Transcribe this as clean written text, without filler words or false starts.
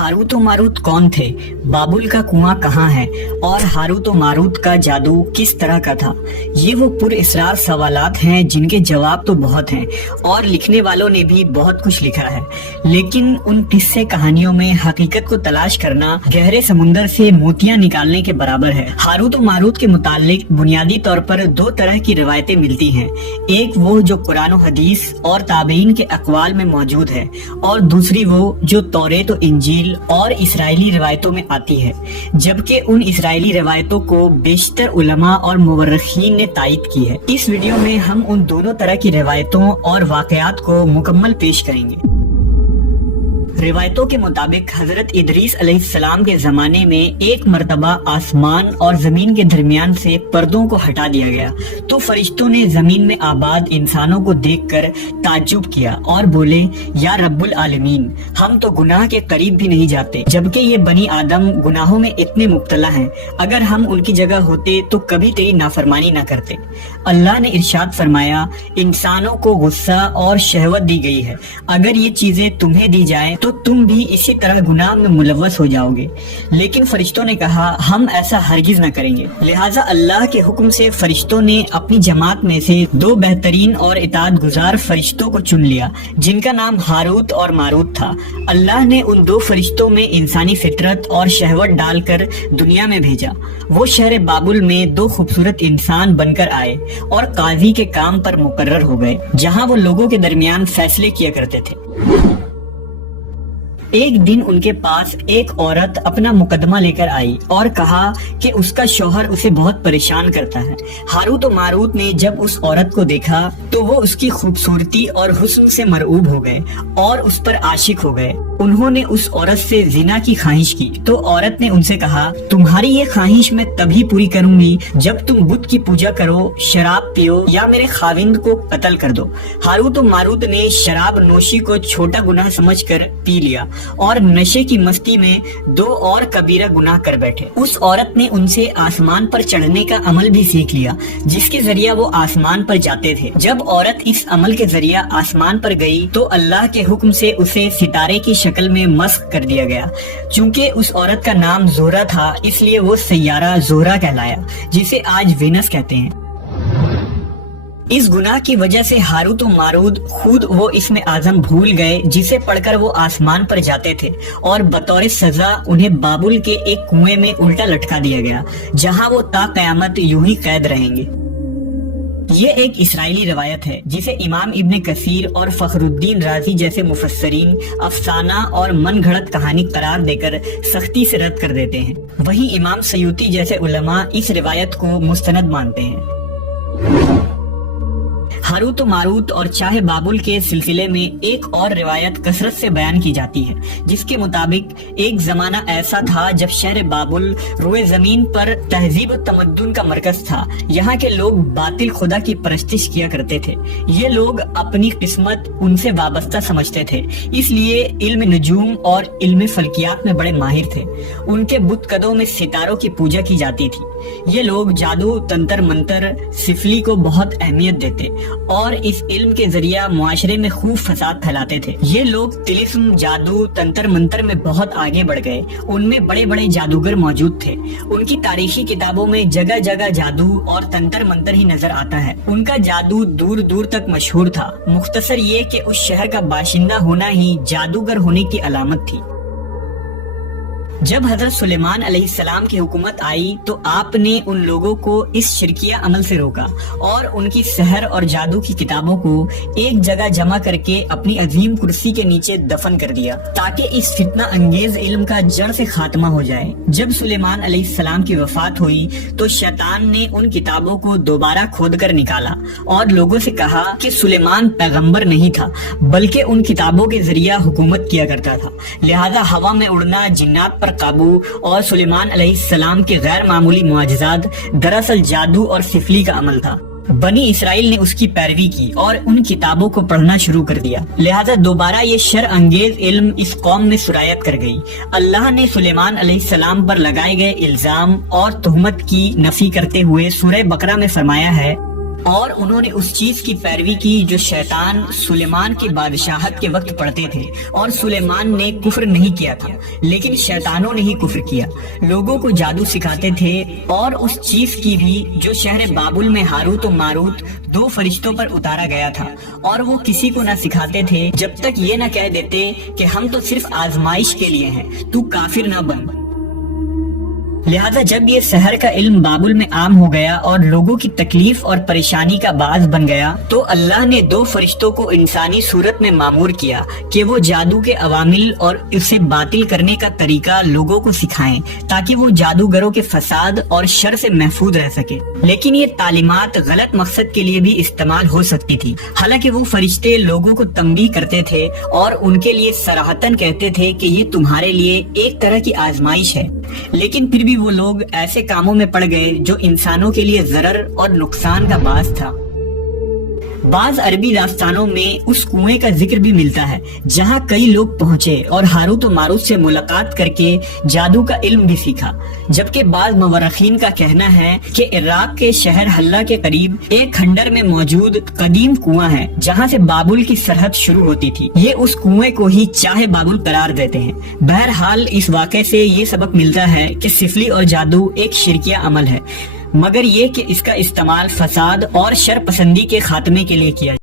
Harut और Marut कौन थे, बाबुल का कुआं कहाँ है और हारूत और मारूत का जादू किस तरह का था। ये वो पुरअसरार सवालात हैं जिनके जवाब तो बहुत हैं और लिखने वालों ने भी बहुत कुछ लिखा है, लेकिन उन किस्से कहानियों में हकीकत को तलाश करना गहरे समुंदर से मोतियां निकालने के बराबर है। हारूत और मारूत के मुतालिक बुनियादी तौर पर दो तरह की रिवायतें मिलती हैं, एक वो जो कुरान और हदीस और ताबीन के अक़वाल में मौजूद है और दूसरी वो जो तौरेत और इंजील और इसराइली रिवायतों में आती है, जबकि उन इसराइली रिवायतों को बेशतर उलमा और मुवर्रिखीन ने तायद की है। इस वीडियो में हम उन दोनों तरह की रिवायतों और वाक़यात को मुकम्मल पेश करेंगे। रिवायतों के मुताबिक हजरत इदरीस अलैहिस्सलाम के जमाने में एक मर्तबा आसमान और जमीन के दरमियान से पर्दों को हटा दिया गया तो फरिश्तों ने जमीन में आबाद इंसानों को देखकर ताज्जुब किया और बोले, या रब्बुल आलमीन, हम तो गुनाह के करीब भी नहीं जाते, जबकि ये बनी आदम गुनाहों में इतने मुब्तला हैं। अगर हम उनकी जगह होते तो कभी तेरी नाफरमानी न करते। अल्लाह ने इरशाद फरमाया, इंसानों को गुस्सा और शहवत दी गई है, अगर ये चीजें तुम्हें दी जाए तो तुम भी इसी तरह गुनाह में मुलव्वस हो जाओगे। लेकिन फरिश्तों ने कहा, हम ऐसा हरगिज न करेंगे। लिहाजा अल्लाह के हुक्म से फरिश्तों ने अपनी जमात में से दो बेहतरीन और इताअत गुजार फरिश्तों को चुन लिया, जिनका नाम हारूत और मारूत था। अल्लाह ने उन दो फरिश्तों में इंसानी फितरत और शहवत डालकर दुनिया में भेजा। वो शहर बाबुल में दो खूबसूरत इंसान बनकर आए और काजी के काम पर मुकर्रर हो गए, जहाँ वो लोगों के दरमियान फैसले किया करते थे। एक दिन उनके पास एक औरत अपना मुकदमा लेकर आई और कहा कि उसका शौहर उसे बहुत परेशान करता है। हारूत और मारूत ने जब उस औरत को देखा तो वो उसकी खूबसूरती और हुस्न से मरऊब हो गए और उस पर आशिक हो गए। उन्होंने उस औरत से जिना की ख्वाहिश की तो औरत ने उनसे कहा, तुम्हारी ये ख्वाहिश मैं तभी पूरी करूंगी जब तुम बुत की पूजा करो, शराब पियो या मेरे खाविंद को कत्ल कर दो। हारूत और मारूत ने शराब नोशी को छोटा गुनाह समझकर पी लिया और नशे की मस्ती में दो और कबीरा गुनाह कर बैठे। उस औरत ने उनसे आसमान पर चढ़ने का अमल भी सीख लिया, जिसके जरिए वो आसमान पर जाते थे। जब औरत इस अमल के जरिए आसमान पर गई तो अल्लाह के हुक्म से उसे सितारे की शक्ल में मस्क कर दिया गया। चूंकि उस औरत का नाम जोहरा था, इसलिए वो सैयारा जोहरा कहलाया, जिसे आज वेनस कहते हैं। इस गुनाह की वजह से हारूत और मारूत खुद वो इसमें आजम भूल गए जिसे पढ़कर वो आसमान पर जाते थे और बतौर सजा उन्हें बाबुल के एक कुएं में उल्टा लटका दिया गया, जहां वो ता कयामत यूं ही कैद रहेंगे। ये एक इसराइली रिवायत है जिसे इमाम इब्न कसीर और फखरुद्दीन राजी जैसे मुफस्सरीन अफसाना और मन घड़त कहानी करार देकर सख्ती से रद्द कर देते हैं। वहीं इमाम सयूती जैसे उलमा इस रिवायत को मुस्तनद मानते हैं। हारूत और मारूत और चाहे बाबुल के सिलसिले में एक और रिवायत कसरत से बयान की जाती है, जिसके मुताबिक एक जमाना ऐसा था जब शहर बाबुल रोए जमीन पर तहजीब और तमद्दुन का मरकज था। यहाँ के लोग बातिल खुदा की परस्तिश किया करते थे। ये लोग अपनी किस्मत उनसे वाबस्ता समझते थे, इसलिए इल्म नजूम और इल्म फल्कियात में बड़े माहिर थे। उनके बुत कदों में सितारों की पूजा की जाती थी। ये लोग जादू, तंत्र मंत्र, सिफली को बहुत अहमियत देते और इस इल्म के जरिए मुआशरे में खूब फसाद फैलाते थे। ये लोग तिलिस्म, जादू, तंत्र मंत्र में बहुत आगे बढ़ गए। उनमें बड़े बड़े जादूगर मौजूद थे। उनकी तारीखी किताबों में जगह जगह जादू और तंत्र मंत्र ही नजर आता है। उनका जादू दूर दूर तक मशहूर था। मुख्तसर ये कि उस शहर का बाशिंदा होना ही जादूगर होने की अलामत थी। जब हजरत सुलेमान अलैहिस्सलाम की हुकूमत आई तो आपने उन लोगों को इस शिरकिया अमल से रोका और उनकी सहर और जादू की किताबों को एक जगह जमा करके अपनी अजीम कुर्सी के नीचे दफन कर दिया, ताकि इस फितना अंगेज इल्म का जड़ से खात्मा हो जाए। जब सुलेमान अलैहिस्सलाम की वफात हुई तो शैतान ने उन किताबों को दोबारा खोद कर निकाला और लोगों से कहा कि सुलेमान पैगम्बर नहीं था, बल्कि उन किताबों के जरिए हुकूमत किया करता था। लिहाजा हवा में उड़ना, जिन्नात पर काबू और सुलेमान अलैहिस्सलाम के गैर मामूली मुआजिज़ात दरअसल जादू और सिफली का अमल था। बनी इसराइल ने उसकी पैरवी की और उन किताबों को पढ़ना शुरू कर दिया। लिहाजा दोबारा ये शर अंगेज इल्म इस कौम में सुरायत कर गई। अल्लाह ने सुलेमान अलैहिस्सलाम पर लगाए गए इल्जाम और तुहमत की नफी करते हुए सूरह बकरा में फरमाया है, اور انہوں نے اس چیز کی پیروی کی جو شیطان سلیمان کی بادشاہت کے وقت پڑھتے تھے، اور سلیمان نے کفر نہیں کیا تھا لیکن شیطانوں نے ہی کفر کیا۔ لوگوں کو جادو سکھاتے تھے اور اس چیز کی بھی جو شہر بابل میں ہاروت و ماروت 2 فرشتوں پر اتارا گیا تھا، اور وہ کسی کو نہ سکھاتے تھے جب تک یہ نہ کہہ دیتے کہ ہم تو صرف آزمائش کے لیے ہیں، تو کافر نہ بن۔ لہذا جب یہ سحر کا علم بابل میں عام ہو گیا اور لوگوں کی تکلیف اور پریشانی کا باعث بن گیا، تو اللہ نے 2 فرشتوں کو انسانی صورت میں مامور کیا کہ وہ جادو کے عوامل اور اسے باطل کرنے کا طریقہ لوگوں کو سکھائیں تاکہ وہ جادوگروں کے فساد اور شر سے محفوظ رہ سکے۔ لیکن یہ تعلیمات غلط مقصد کے لیے بھی استعمال ہو سکتی تھی۔ حالانکہ وہ فرشتے لوگوں کو تنبیہ کرتے تھے اور ان کے لیے صراحتاً کہتے تھے کہ یہ تمہارے لیے ایک طرح کی آزمائش ہے، لیکن پھر بھی وہ لوگ ایسے کاموں میں پڑ گئے جو انسانوں کے لیے ضرر اور نقصان کا باعث تھا۔ بعض عربی داستانوں میں اس کنویں کا ذکر بھی ملتا ہے جہاں کئی لوگ پہنچے اور ہاروت و ماروت سے ملاقات کر کے جادو کا علم بھی سیکھا، جبکہ بعض مورخین کا کہنا ہے کہ عراق کے شہر حلہ کے قریب ایک کھنڈر میں موجود قدیم کنواں ہے جہاں سے بابل کی سرحد شروع ہوتی تھی۔ یہ اس کنویں کو ہی چاہے بابل قرار دیتے ہیں۔ بہرحال اس واقعے سے یہ سبق ملتا ہے کہ سفلی اور جادو ایک شرکیہ عمل ہے، مگر یہ کہ اس کا استعمال فساد اور شر پسندی کے خاتمے کے لیے کیا